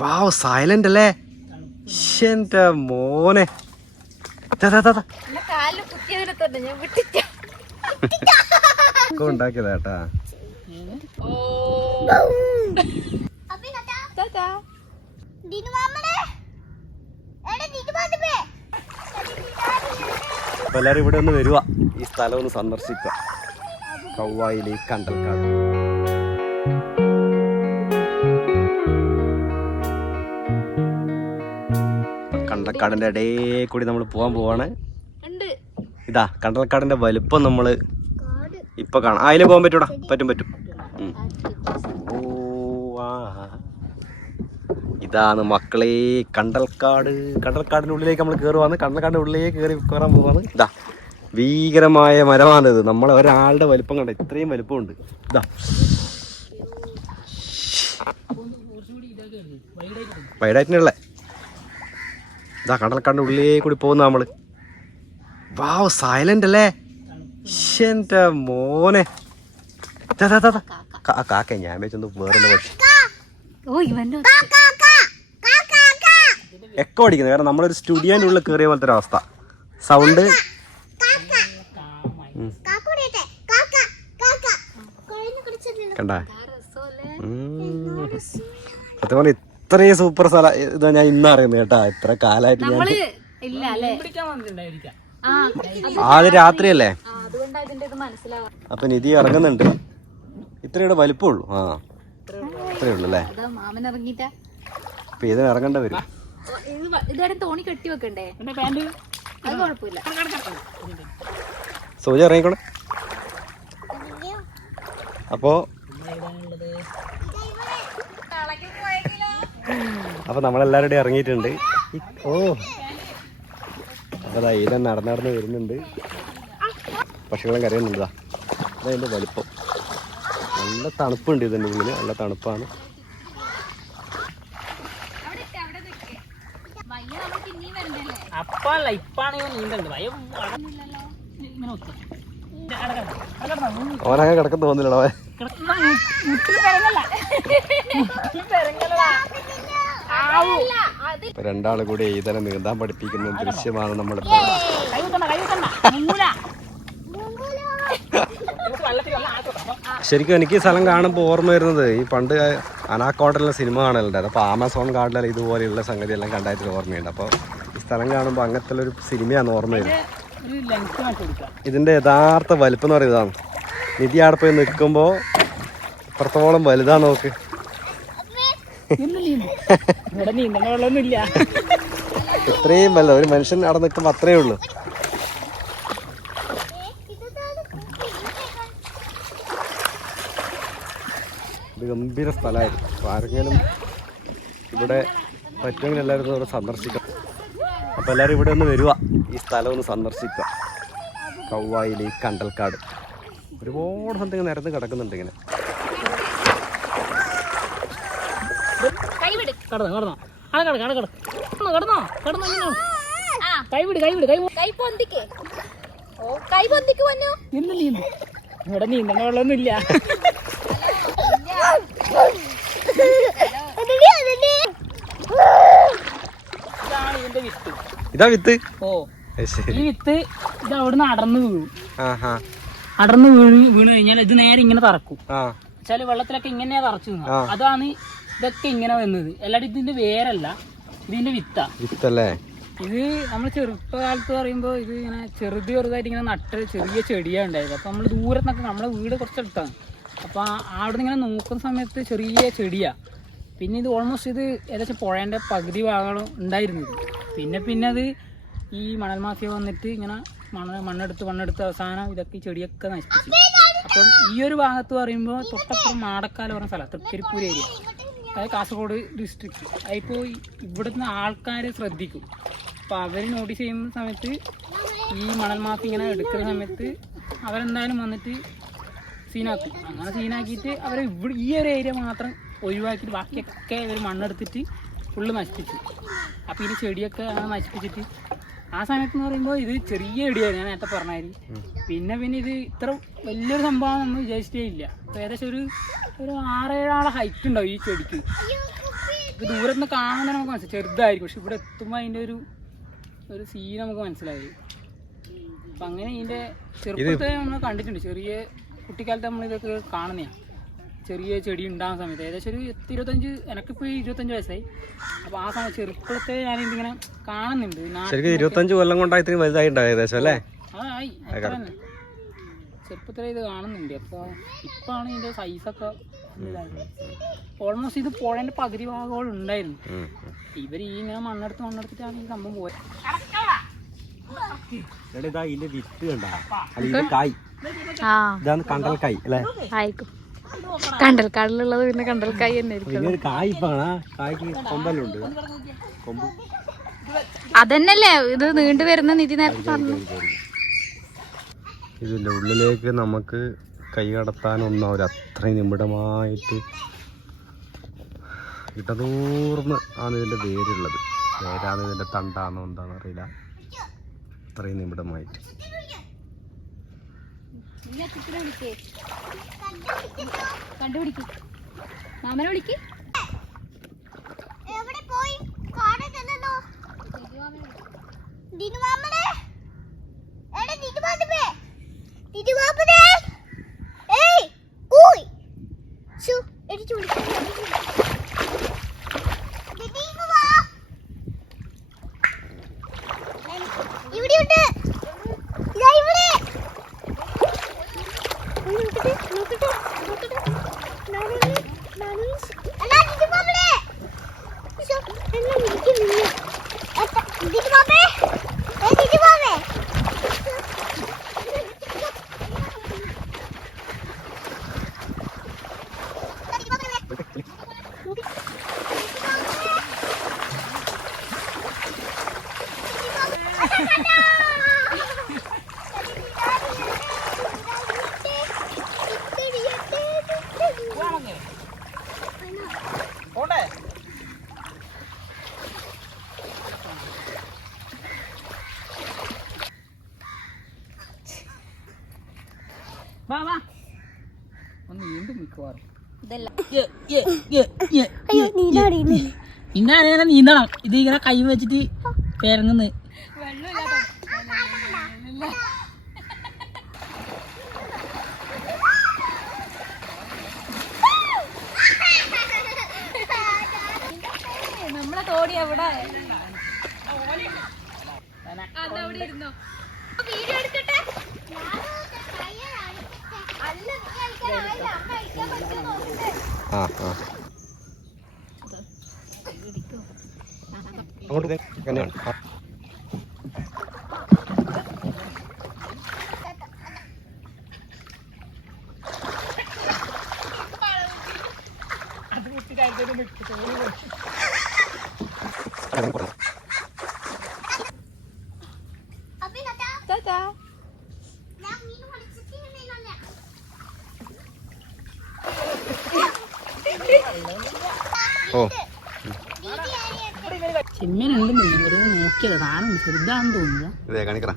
വാവ് silent അല്ലേ? എന്റെ മോനെ ഉണ്ടാക്കിയതാട്ടാ. അപ്പൊ എല്ലാരും ഇവിടെ ഒന്ന് വരുക, ഈ സ്ഥലം ഒന്ന് സന്ദർശിക്കുക. കൗവായിലെ കണ്ടൽക്കാട്. കണ്ടൽക്കാടിന്റെ ഇടയിൽ കൂടി നമ്മൾ പോകാൻ പോവാണ്. ഇതാ കണ്ടൽക്കാടിന്റെ വലുപ്പം നമ്മള് ഇപ്പൊ കാണാം. അതില് പോകാൻ പറ്റൂടാ? പറ്റും. ഇതാണ് മക്കളെ കണ്ടൽക്കാട്. കണ്ടൽക്കാടിന്റെ ഉള്ളിലേക്ക് നമ്മൾ കയറുവാണ്. കണ്ടൽക്കാടിന്റെ ഉള്ളിലേക്ക് കയറാൻ പോവാണ്. ഇതാ ഭീകരമായ മരമാണിത്. നമ്മളെ ഒരാളുടെ വലുപ്പം കണ്ട ഇത്രയും വലുപ്പമുണ്ട്. ഇതാ വൈഡായിട്ടിനുള്ള ഇതാ കണ്ടൽക്കാടിന്റെ ഉള്ളിലേക്ക് കൂടി പോകുന്ന നമ്മള്. വാവ് സൈലന്റ് അല്ലേ? എന്റെ മോനെ കാക്ക ഞാൻ വെച്ചൊന്ന് വേറെ പക്ഷി എക്കോ അടിക്കുന്നത്. കാരണം നമ്മളൊരു സ്റ്റുഡിയോന്റെ ഉള്ളിൽ കയറിയ പോലത്തെ ഒരു അവസ്ഥ. സൗണ്ട് കണ്ട. സത്യം പറഞ്ഞ ഇത്രയും സൂപ്പർ സ്ഥലം ഇതാ ഞാൻ ഇന്ന് അറിയുന്നത് കേട്ടാ. ഇത്ര കാലായിട്ട് ഞാൻ ആദ്യം രാത്രിയല്ലേ. അപ്പൊ നിധി ഇറങ്ങുന്നുണ്ട്. ഇത്രയുടെ വലിപ്പമുള്ളൂ. ഇത്രയേ ഉള്ളു അല്ലേ? അപ്പൊ ഇതിന് ഇറങ്ങേണ്ട വരും. സൂചി ഇറങ്ങിക്കോളെ. അപ്പൊ നമ്മളെല്ലാവരുടെയും ഇറങ്ങിയിട്ടുണ്ട്. അപ്പൊ അതാ ഇതിനെ നടന്ന് വരുന്നുണ്ട്. പക്ഷികളും കരയുന്നുണ്ട്. അതതിന്റെ വലിപ്പം. നല്ല തണുപ്പുണ്ട് ഇതിൻ്റെ ഉള്ളിൽ. നല്ല തണുപ്പാണ്. ഓനങ്ങനെ കിടക്കാൻ തോന്നില്ലടോ. രണ്ടാള് കൂടി ഇതിനെ നീന്താൻ പഠിപ്പിക്കുന്ന ദൃശ്യമാണ് നമ്മൾ. ശരിക്കും എനിക്ക് ഈ സ്ഥലം കാണുമ്പോൾ ഓർമ്മ വരുന്നത് ഈ പണ്ട് അനാക്കോണ്ടലുള്ള സിനിമ കാണലുണ്ടായിരുന്നു. അപ്പോൾ ആമസോൺ കാർഡിലെല്ലാം ഇതുപോലെയുള്ള സംഗതി എല്ലാം കണ്ടായിട്ട് ഓർമ്മയുണ്ട്. അപ്പോൾ ഈ സ്ഥലം കാണുമ്പോൾ അങ്ങനത്തെ ഒരു സിനിമയാണ് ഓർമ്മ വരുന്നത്. ഇതിൻ്റെ യഥാർത്ഥ വലുപ്പം എന്ന് പറയുന്നതാണ്. നിധി അവിടെ പോയി നിൽക്കുമ്പോൾ ഇപ്പുറത്തോളം വലുതാ നോക്ക്. ഇത്രയും വലുത് ഒരു മനുഷ്യൻ അവിടെ നിൽക്കുമ്പോൾ അത്രയേ ഉള്ളൂ. ഇത് ഗംഭീര സ്ഥലമായിരുന്നു. അപ്പോൾ ആരെങ്കിലും ഇവിടെ പറ്റുമെങ്കിൽ എല്ലാവരും ഇവിടെ സന്ദർശിക്കാം. അപ്പോൾ എല്ലാവരും ഇവിടെ ഒന്ന് വരിക, ഈ സ്ഥലം ഒന്ന് സന്ദർശിക്കുക. കൗവായിലെ കണ്ടൽക്കാട്. ഒരുപാട് സ്ഥലത്ത് നിരന്ന് കിടക്കുന്നുണ്ട് ഇങ്ങനെ. ഇവിടെ നീന്തണ വെള്ളമൊന്നുമില്ല. ഇതാ വിത്ത്. ഈ വിത്ത് ഇത് അവിടുന്ന് അടർന്ന് വീണ് കഴിഞ്ഞാൽ ഇത് നേരെ ഇങ്ങനെ തറക്കും. വെച്ചാല് വെള്ളത്തിലൊക്കെ ഇങ്ങനെയാ തറച്ചു. അതാണ് ഇതൊക്കെ ഇങ്ങനെ വന്നത്. അല്ലാണ്ട് ഇതിന്റെ വേരല്ല, ഇതിന്റെ വിത്തല്ലേ. ഇത് നമ്മൾ ചെറുപ്പകാലത്ത് പറയുമ്പോ ഇത് ഇങ്ങനെ ചെറുതായിട്ട് ഇങ്ങനെ നട്ട് ചെറിയ ചെടിയാണ് ഉണ്ടായത്. അപ്പൊ നമ്മള് ദൂരത്തൊക്കെ നമ്മളെ വീട് കുറച്ചെടുത്താണ്. അപ്പൊ അവിടെ നിന്ന് ഇങ്ങനെ നോക്കുന്ന സമയത്ത് ചെറിയ ചെടിയാ. പിന്നെ ഇത് ഓൾമോസ്റ്റ് ഇത് ഏകദേശം പുഴേൻ്റെ പകുതി ഭാഗം ഉണ്ടായിരുന്നത്. പിന്നെ അത് ഈ മണൽ മാഫിയ വന്നിട്ട് ഇങ്ങനെ മണ്ണെടുത്ത് അവസാനം ഇതൊക്കെ ചെടിയൊക്കെ നശിപ്പിച്ചു. അപ്പം ഈ ഒരു ഭാഗത്ത് പറയുമ്പോൾ തൊട്ടപ്പുറം മാടക്കാല പറഞ്ഞ സ്ഥലം, തൃക്കരിപ്പൂർ ഏരിയ, അതായത് കാസർഗോഡ് ഡിസ്ട്രിക്റ്റ്. അതിപ്പോൾ ഇവിടുന്ന് ആൾക്കാർ ശ്രദ്ധിക്കും. അപ്പോൾ അവർ നോട്ടീസ് ചെയ്യുന്ന സമയത്ത് ഈ മണൽ മാഫി ഇങ്ങനെ എടുക്കുന്ന സമയത്ത് അവരെന്തായാലും വന്നിട്ട് സീനാക്കും. അങ്ങനെ സീനാക്കിയിട്ട് അവർ ഈ ഒരു ഏരിയ മാത്രം ഒഴിവാക്കിയിട്ട് ബാക്കിയൊക്കെ ഇവർ മണ്ണെടുത്തിട്ട് ഫുള്ള് നശിപ്പിച്ചു. അപ്പോൾ ഇതിന് ചെടിയൊക്കെ അങ്ങനെ നശിപ്പിച്ചിട്ട് ആ സമയത്ത് എന്ന് പറയുമ്പോൾ ഇത് ചെറിയ ചെടിയായിരുന്നു, ഞാൻ നേരത്തെ പറഞ്ഞാൽ. പിന്നെ ഇത് ഇത്ര വലിയൊരു സംഭവം നമ്മൾ വിചാരിച്ചിട്ടേ ഇല്ല. അപ്പോൾ ഏകദേശം ഒരു 6-7 ആളെ ഹൈറ്റ് ഉണ്ടാവും ഈ ചെടിക്ക്. ദൂരത്ത് നിന്ന് കാണുമ്പോൾ നമുക്ക് മനസ്സിലായി ചെറുതായിരിക്കും, പക്ഷെ ഇവിടെ എത്തുമ്പോൾ അതിൻ്റെ ഒരു സീൻ നമുക്ക് മനസ്സിലായി. അപ്പം അങ്ങനെ ഇതിൻ്റെ ചെറുപ്പത്തെ നമ്മൾ കണ്ടിട്ടുണ്ട്. ചെറിയ കുട്ടിക്കാലത്ത് നമ്മൾ ഇതൊക്കെ കാണുന്നതാണ്. ചെറിയ ചെടി ഉണ്ടാകുന്ന സമയത്ത് ഏകദേശം ഒരു 25, എനിക്കിപ്പോൾ 25 വയസ്സായി. അപ്പോൾ ആ സമയം ചെറുപ്പത്തെ ഞാനിതിങ്ങനെ കാണുന്നുണ്ട്. 25 കൊല്ലം കൊണ്ടായി വലുതായിട്ടുണ്ടാവും ഏകദേശം അല്ലേ? അതായി അത്ര തന്നെ ചെറുപ്പത്തിലേ ഇത് കാണുന്നുണ്ട്. അപ്പോൾ ഇപ്പാണ് ഇതിൻ്റെ സൈസൊക്കെ ഓൾമോസ്റ്റ് ഇത് പുഴേൻ്റെ പകുതി ഭാഗങ്ങൾ ഉണ്ടായിരുന്നു. ഇവർ ഈ ഇങ്ങനെ മണ്ണെടുത്തിട്ടാണ് ഈ സംഭവം പോയത്. കണ്ടൽക്കായ് അല്ലേ? കണ്ടൽക്കാടിലുള്ളത് പിന്നെ കണ്ടൽക്കായ് തന്നെ അതന്നല്ലേ ഇത് നീണ്ടു വരുന്ന നിധി നേരത്തെ പറഞ്ഞു. ഇതിൻ്റെ ഉള്ളിലേക്ക് നമുക്ക് കൈ കടത്താനൊന്നും അവർ അത്രയും നിമിടമായിട്ട് ഇടതൂർന്ന് ആണ് ഇതിൻ്റെ വേരുള്ളത്. വേരാണ് ഇതിൻ്റെ തണ്ടാണോ എന്താണെന്ന് അറിയില്ല. അത്രയും നിമിടമായിട്ട് കണ്ടുപിടിക്കും. മാമനെ വിളിക്ക്. നീന്തണം. ഇത് ഇങ്ങനെ കൈ വെച്ചിട്ട് പേരങ്ങുന്ന് നമ്മളെ തോടി എവിടെ ചെമ്മീനുണ്ടെന്ന് നോക്കിയത് സാധനം ചെറുതാണെന്ന് തോന്നുന്നു. കാണിക്കടാ.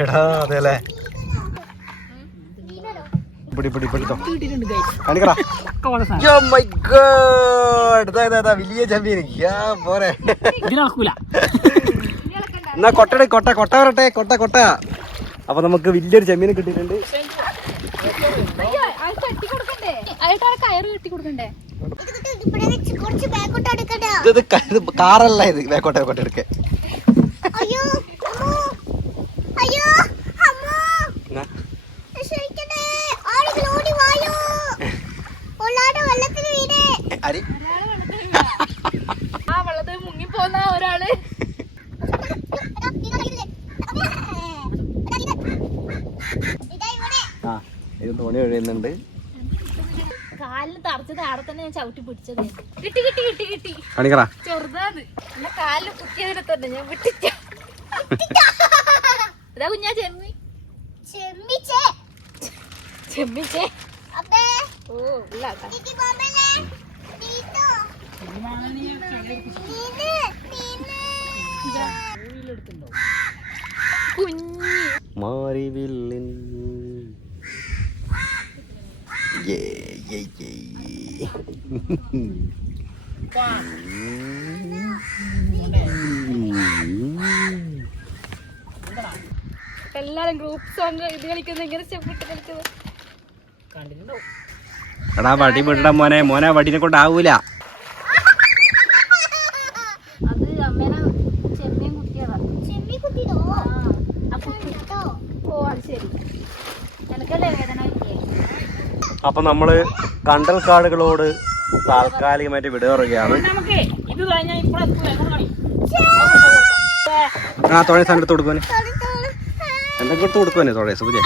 എടാ അതെല്ലേ വലിയ ചെമ്മീൻ പോരെ. എന്നാ കൊട്ട വരട്ടെ. കൊട്ട. അപ്പൊ നമുക്ക് വലിയൊരു ചെമ്മീനെ കിട്ടിയിട്ടുണ്ട്. ഇത് കാറല്ല, ഇത് വേക്കോട്ടെ എടുക്കേ. മുങ്ങിപ്പോന്ന ഒരാള് ഇത് തോണി ഒഴിയുന്നുണ്ട്. കാലിന് തറച്ചത് അവിടെ തന്നെ ഞാൻ ചവിട്ടി പിടിച്ചത്. കിട്ടി ചെറുതാണ്. എന്നെ കാലില് കുത്തിയതിനെ തന്നെ ഞാൻ വിട്ടിച്ച. ഇതാ കുഞ്ഞാ ചെമ്മിച്ചേ. ഓ ഇല്ല മാരിവില്ലിൻ എല്ലാരും ഗ്രൂപ്പ് സോങ് ഇത് കളിക്കുന്നത് ഇങ്ങനെ സ്റ്റെപ്പ് ഇട്ട് കളിക്കുന്നത് കണ്ടിട്ടുണ്ടോ? എടാ വടി വിടട മോനെ വടിനെ കൊണ്ടാവൂല. അത് അമ്മേനെ ചെമ്മീൻ കുത്തിയതാ. ചെമ്മീൻ കുത്തിയോ? ഓ അത് ശരി. എനിക്കല്ലേ വേദന കിട്ടിയേ. അപ്പൊ നമ്മള് കണ്ടൽ കാടുകളോട് താൽക്കാലികമായിട്ട് വിട പറയുകയാണ്. ഇത് കഴിഞ്ഞാൽ ഇപ്പോഴത്തെ തുഴ സാധനം എടുത്ത് കൊടുക്കുവാനെ, എന്തൊക്കെ എടുത്ത് കൊടുക്കുവാനെ തുഴ സുഖിയ.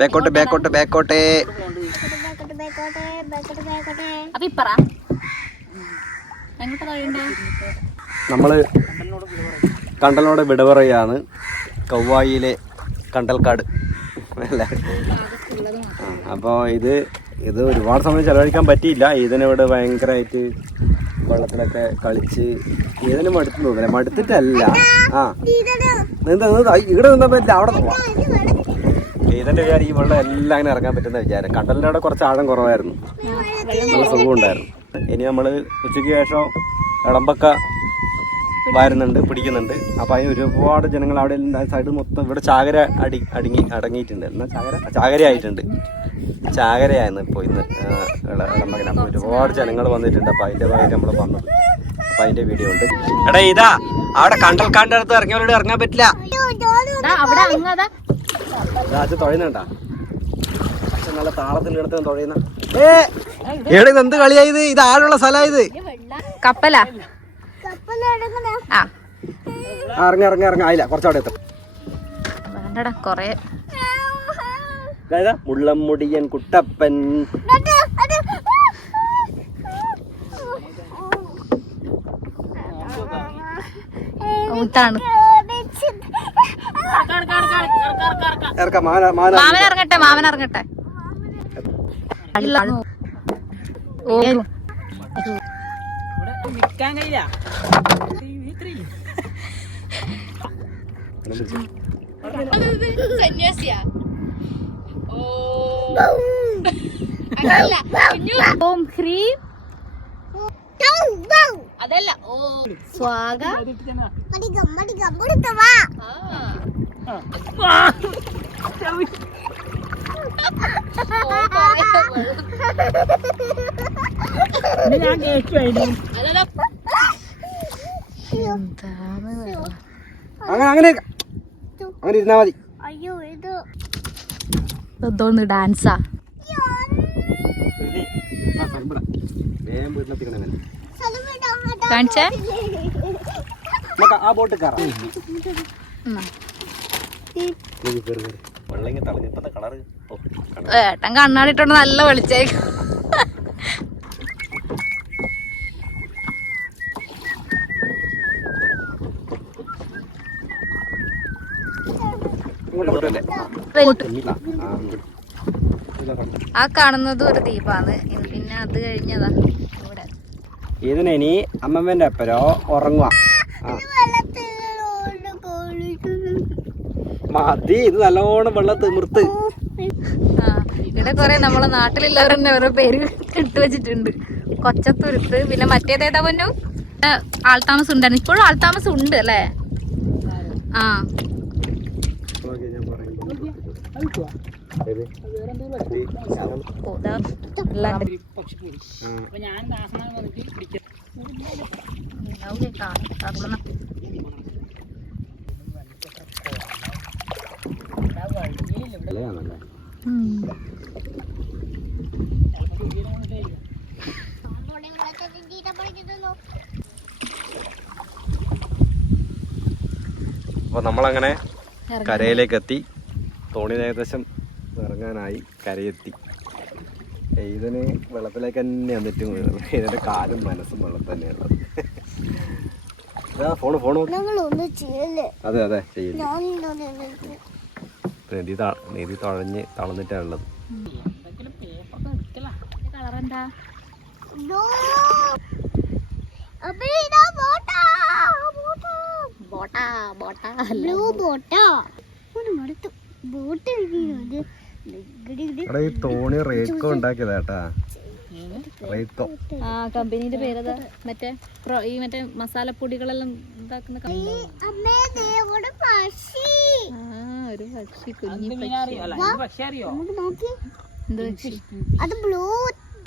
ബേക്കോട്ടെ നമ്മള് കണ്ടലിനോട് വിട പറയാണ്. കൗവായിലെ കണ്ടൽക്കാട് അല്ലേ? അപ്പോൾ ഇത് ഒരുപാട് സമയം ചെലവഴിക്കാൻ പറ്റിയില്ല. ഇതിനിവിടെ ഭയങ്കരമായിട്ട് വെള്ളത്തിലൊക്കെ കളിച്ച് ഇതിന് മടുത്തു തോന്നില്ല. മടുത്തിട്ടല്ല, ഇവിടെ നിന്നാൻ പറ്റില്ല, അവിടെ പോവാം. ഇതിന്റെ വിചാരം ഈ വെള്ളം എല്ലാം അങ്ങനെ ഇറങ്ങാൻ പറ്റുന്ന വിചാരം. കണ്ടലിന്റെ അവിടെ കുറച്ച് ആഴം കുറവായിരുന്നു, നല്ല സുഖം ഉണ്ടായിരുന്നു. ഇനി നമ്മൾ ഉച്ചയ്ക്ക് ശേഷം ഇടമ്പക്ക വരുന്നുണ്ട്, പിടിക്കുന്നുണ്ട്. അപ്പം അതിന് ഒരുപാട് ജനങ്ങൾ അവിടെ സൈഡ് മൊത്തം ഇവിടെ ചാകര അടങ്ങിയിട്ടുണ്ട്. എന്നാൽ ചാകരയായിട്ടുണ്ട്, ചാകരയായിരുന്നു ഇപ്പോൾ ഇന്ന് ഇളമ്പകന. അപ്പോൾ ഒരുപാട് ജനങ്ങൾ വന്നിട്ടുണ്ട്. അപ്പം അതിൻ്റെ ഭാഗത്ത് നമ്മൾ വന്നത്, അപ്പം അതിൻ്റെ വീഡിയോ ഉണ്ട്. എടാ ഇതാ അവിടെ കണ്ടൽക്കാടിൻ്റെ അടുത്ത് ഇറങ്ങിയവരോട് ഇറങ്ങാൻ പറ്റില്ല. രാജ തുഴയുന്നുണ്ടാ, പക്ഷെ നല്ല താളത്തിൻ്റെ അടുത്ത് തുഴയുന്ന. എവിടെ എന്ത് കളിയായത്? ഇത് ആരുള്ള സ്ഥലമായത്? കപ്പലാ. ഇറങ്ങ ആയില്ല, കുറച്ചവിടെ എത്തും. കൊറേ മുള്ളംമുടിയൻ കുട്ടപ്പൻ. മാമനിറങ്ങട്ടെ. നിക്കാൻ കഴിയില്ല. സന്യാസിയാ. അതല്ല സ്വാഗ ഞാൻ കേൾക്കുവായിരുന്നു. അങ്ങനെ ഇരുന്നാ മതി. അയ്യോ ഇത് എന്തോന്ന് ഡാൻസാ? കാണിച്ചേ ആ ബോട്ട് കയറാം. ഏട്ടൻ കണ്ണാടിട്ടോണ്ട് നല്ല വെളിച്ചേക്കും. ആ കാണുന്നത് ഒരു ദ്വീപാണ്. പിന്നെ അത് കഴിഞ്ഞതാ ഇവിടെ. ഇതിനെ ഇനി അമ്മമ്മേന്റെ അപ്പരോ ഉറങ്ങുക. മതി, ഇത് നല്ലോണം വെള്ളം തിമിർത്ത്. ഇവിടെ കൊറേ നമ്മളെ നാട്ടിലുള്ളവരെന്നെ ഓരോ പേര് ഇട്ട് വെച്ചിട്ടുണ്ട്. കൊച്ചത്തുരുത്ത്, പിന്നെ മറ്റേതേതാ പൊന്നു ആൾത്താമസം ഉണ്ടായിരുന്നു. ഇപ്പോഴും ആൾത്താമസം ഉണ്ട് അല്ലേ? ആ ഞാൻ ദാസനാഥ് വന്നിട്ട് പിടിക്കാം. അപ്പോൾ നമ്മളങ്ങനെ കരയിലേക്ക് എത്തി. തോണിയിൽ ഏകദേശം ഇറങ്ങാനായി, കരയെത്തി. ഇതിന് വെള്ളത്തിലേക്ക് തന്നെ വന്നിട്ട് ഇതിൻ്റെ കാലും മനസ്സും വെള്ളത്തിൽ തന്നെയുള്ളത്. ഫോണ് അതെ ചെയ്യില്ല. നീതി തളഞ്ഞിട്ടാണ് ഉള്ളത്. കളറെന്താ? ബോട്ടാ ബോട്ടാ ബ്ലൂ ബോട്ടാ ബോട്ട് ഇവിടെ ഈ തോണി റേക്കോ ഉണ്ടാക്കിയതാട്ടാ. റേക്കോ ആ കമ്പനിയുടെ പേരതാ. മറ്റേ ഈ മറ്റേ മസാലപ്പൊടികളെല്ലാം ഇതാക്കുന്ന കമ്പനി. ആ ഒരു പക്ഷി കുഞ്ഞി പക്ഷെ അറിയോ എന്ത് പക്ഷി? അത് ബ്ലൂ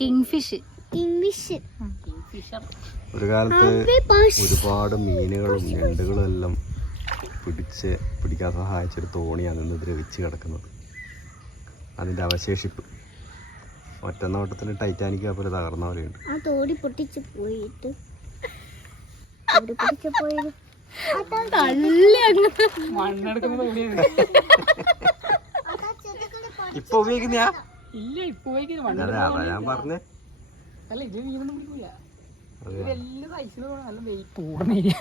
കിങ്ഫിഷ്. കിങ്ഫിഷ്. ഒരു കാലത്ത് ഒരുപാട് മീനുകളും ഞണ്ടുകളും എല്ലാം പിടിക്കാൻ സഹായിച്ചൊരു തോണിയാണ് ഇന്ന് ദ്രവിച്ച് കിടക്കുന്നത്. അതിൻ്റെ അവശേഷിപ്പ് ഒറ്റ നോട്ടത്തിൽ ടൈറ്റാനിക് പോലെ തകർന്ന പോലെയുണ്ട്. ആ തോടി പൊട്ടിച്ച് പോയിട്ട് ഇപ്പൊ ഉപയോഗിക്കുന്ന ഇല്ല ഇപ്പൊ ഞാൻ പറഞ്ഞേ. അല്ല ഇത് മീനൊന്നും പിടിക്കൂല. വലിയ സൈസിന് നല്ല വെയിറ്റ് ഓടണേരിയ.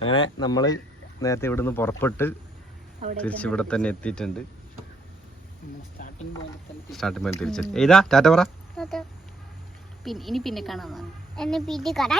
അങ്ങനെ നമ്മള് നേരത്തെ ഇവിടുന്ന് പുറപ്പെട്ട് തിരിച്ചിവിടെ തന്നെ എത്തിയിട്ടുണ്ട്. സ്റ്റാർട്ടിംഗ് പോയിന്റ് തിരിച്ചു. ഏതാ ടാറ്റ പറ. ഇനി പിന്നെ കാണാം. എന്നെ പീറ്റി കടാ